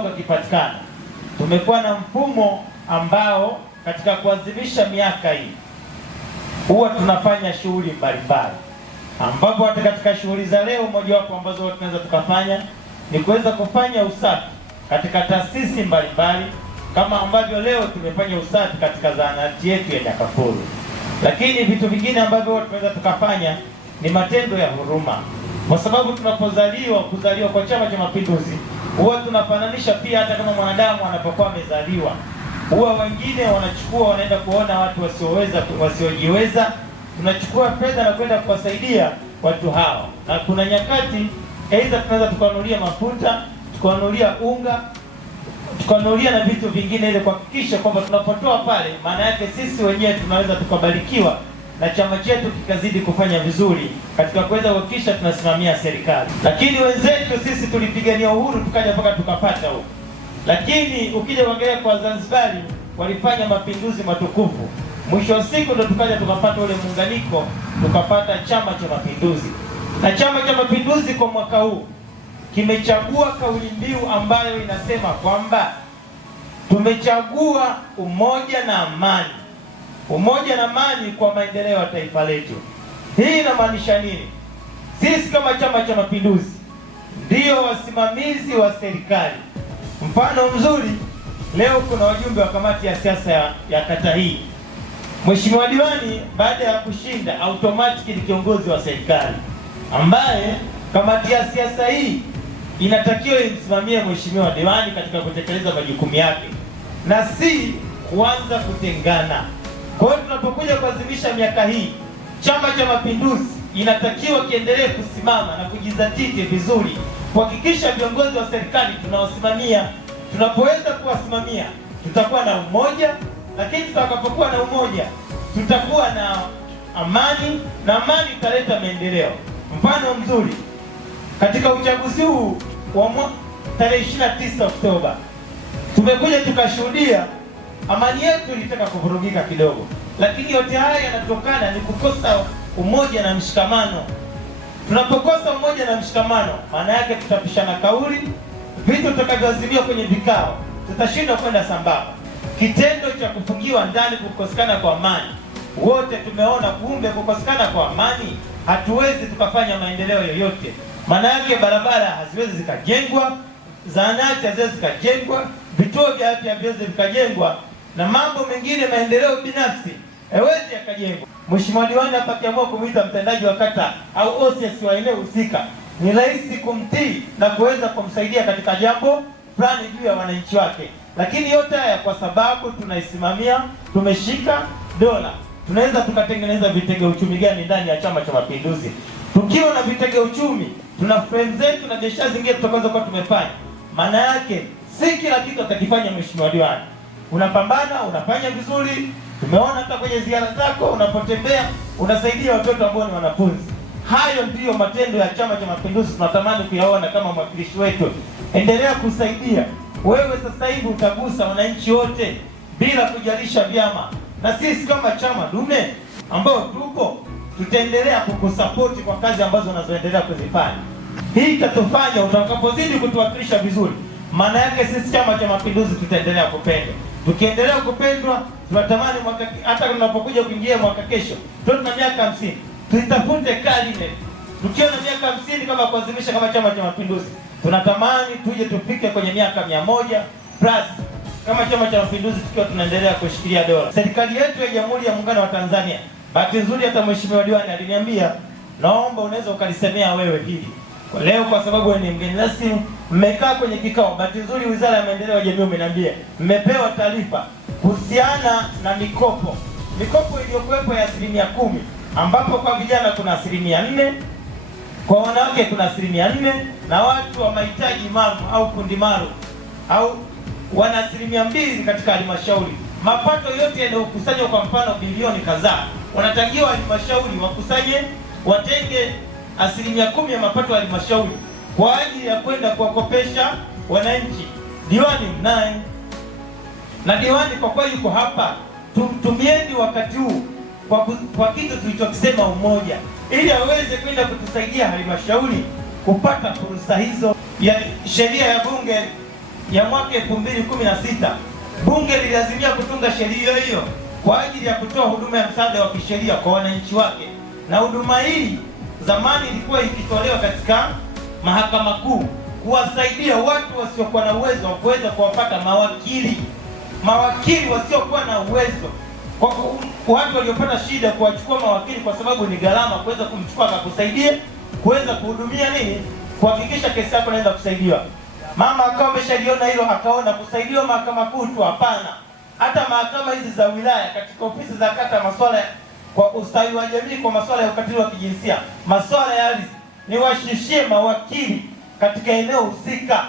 kipatikana. Tumekuwa na mfumo ambao katika kuadhimisha miaka hii huwa tunafanya shughuli mbalimbali, ambapo hata katika shughuli za leo mojawapo ambazo tunaweza tukafanya ni kuweza kufanya usafi katika taasisi mbalimbali, kama ambavyo leo tumefanya usafi katika zahanati yetu ya Nyakafulu. Lakini vitu vingine ambavyo tunaweza tukafanya ni matendo ya huruma, kwa sababu tunapozaliwa, kuzaliwa kwa Chama cha Mapinduzi huwa tunafananisha pia, hata kama mwanadamu anapokuwa amezaliwa, huwa wengine wanachukua wanaenda kuona watu wasiojiweza, tunachukua fedha na kwenda kuwasaidia watu hao. Na kuna nyakati aidha tunaweza tukanunulia mafuta, tukanunulia unga, tukanunulia na vitu vingine, ili kuhakikisha kwamba tunapotoa pale, maana yake sisi wenyewe tunaweza tukabarikiwa na chama chetu kikazidi kufanya vizuri katika kuweza kuhakikisha tunasimamia serikali. Lakini wenzetu sisi tulipigania uhuru tukaja mpaka tukapata huko. Lakini ukija kuangalia kwa Zanzibari, walifanya mapinduzi matukufu, mwisho wa siku ndo tukaja tukapata ule muunganiko, tukapata Chama cha Mapinduzi. Na Chama cha Mapinduzi kwa mwaka huu kimechagua kauli mbiu ambayo inasema kwamba tumechagua umoja na amani, umoja na amani kwa maendeleo ya taifa letu. Hii inamaanisha nini? Sisi kama Chama cha Mapinduzi ndio wasimamizi wa serikali. Mfano mzuri, leo kuna wajumbe wa kamati ya siasa ya kata hii. Mheshimiwa diwani baada ya kushinda automatic ni kiongozi wa serikali, ambaye kamati ya siasa hii inatakiwa imsimamie mheshimiwa diwani katika kutekeleza majukumu yake na si kuanza kutengana. Kwa hiyo tunapokuja kuadhimisha miaka hii, Chama cha Mapinduzi inatakiwa kiendelee kusimama na kujizatiti vizuri kuhakikisha viongozi wa serikali tunawasimamia. Tunapoweza kuwasimamia tutakuwa na umoja, lakini tutakapokuwa na umoja tutakuwa na amani, na amani italeta maendeleo. Mfano mzuri, katika uchaguzi huu wa tarehe 29 Oktoba tumekuja tukashuhudia amani yetu ilitaka kuvurugika kidogo, lakini yote haya yanatokana ni kukosa umoja na mshikamano. Tunapokosa umoja na mshikamano, maana yake tutapishana kauli, vitu tutakavyoazimia kwenye vikao tutashindwa kwenda sambamba. Kitendo cha kufungiwa ndani, kukosekana kwa amani, wote tumeona kumbe kukosekana kwa amani hatuwezi tukafanya maendeleo yoyote. Maana yake barabara haziwezi zikajengwa, zahanati haziwezi zikajengwa, vituo vya afya haviwezi vikajengwa, na mambo mengine maendeleo binafsi hawezi yakajengwa. Mheshimiwa diwani hapa akiamua kumuita mtendaji wa kata au OCS wa eneo husika, ni rahisi kumtii na kuweza kumsaidia katika jambo fulani juu ya wananchi wake. Lakini yote haya kwa sababu tunaisimamia, tumeshika dola, tunaweza tukatengeneza vitega uchumi gani ndani ya Chama cha Mapinduzi? Tukiwa na vitega uchumi, tuna frame zetu na biashara zingine tutakazokuwa tumefanya. Maana yake si kila kitu atakifanya mheshimiwa diwani. Unapambana, unafanya vizuri. Tumeona hata kwenye ziara zako unapotembea unasaidia watoto ambao ni wanafunzi. Hayo ndiyo matendo ya Chama cha Mapinduzi tunatamani kuyaona kama mwakilishi wetu. Endelea kusaidia. Wewe sasa hivi utagusa wananchi wote bila kujalisha vyama, na sisi kama chama dume ambao tupo tutaendelea kukusapoti kwa kazi ambazo unazoendelea kuzifanya. Hii itatufanya utakapozidi kutuwakilisha vizuri, maana yake sisi Chama cha Mapinduzi tutaendelea kupendwa. Tukiendelea kupendwa, tunatamani hata tunapokuja kuingia mwaka kesho tuna miaka 50, tutafute karne. Tukiwa na miaka 50 kama kuadhimisha kama Chama cha Mapinduzi, tunatamani tuje tufike kwenye miaka 100 plus kama Chama cha Mapinduzi, tukiwa tunaendelea kushikilia dola. Serikali yetu ya Jamhuri ya Muungano wa Tanzania, bahati nzuri hata mheshimiwa diwani aliniambia, naomba unaweza ukalisemea wewe hili kwa leo, kwa sababu wewe ni mgeni rasmi. Mmekaa kwenye kikao, bahati nzuri Wizara ya Maendeleo ya Jamii umeniambia mmepewa taarifa kuhusiana na mikopo iliyokuwepo ya 10%, ambapo kwa vijana kuna 4%, kwa wanawake kuna 4%, na watu wa mahitaji maalum au kundi maalum au wana 2% katika halmashauri. Mapato yote yanayokusanywa, kwa mfano bilioni kadhaa, wanatakiwa halmashauri wakusanye, watenge 10% ya mapato ya halmashauri kwa ajili ya kwenda kuwakopesha wananchi. Diwani mnaye, na diwani kwa kweli yuko hapa, tumieni wakati huu kwa kitu tulichokisema umoja, ili aweze kwenda kutusaidia halmashauri kupata fursa hizo. Ya sheria ya bunge ya mwaka 2016 bunge liliazimia kutunga sheria hiyo kwa ajili ya kutoa huduma ya msaada wa kisheria kwa wananchi wake, na huduma hii zamani ilikuwa ikitolewa katika mahakama kuu kuwasaidia watu wasiokuwa na uwezo wa kuweza kuwapata mawakili wasiokuwa na uwezo, kwa watu waliopata shida kuwachukua mawakili, kwa sababu ni gharama kuweza kumchukua akakusaidia kuweza kuhudumia kuhakikisha kesi yako inaenda kusaidiwa. Mama akawa ameshaliona hilo, akaona kusaidiwa mahakama kuu tu hapana, hata mahakama hizi za wilaya, katika ofisi za kata, masuala kwa ustawi wa jamii, kwa masuala ya ukatili wa kijinsia, masuala ya ardhi, ni washushie mawakili katika eneo husika.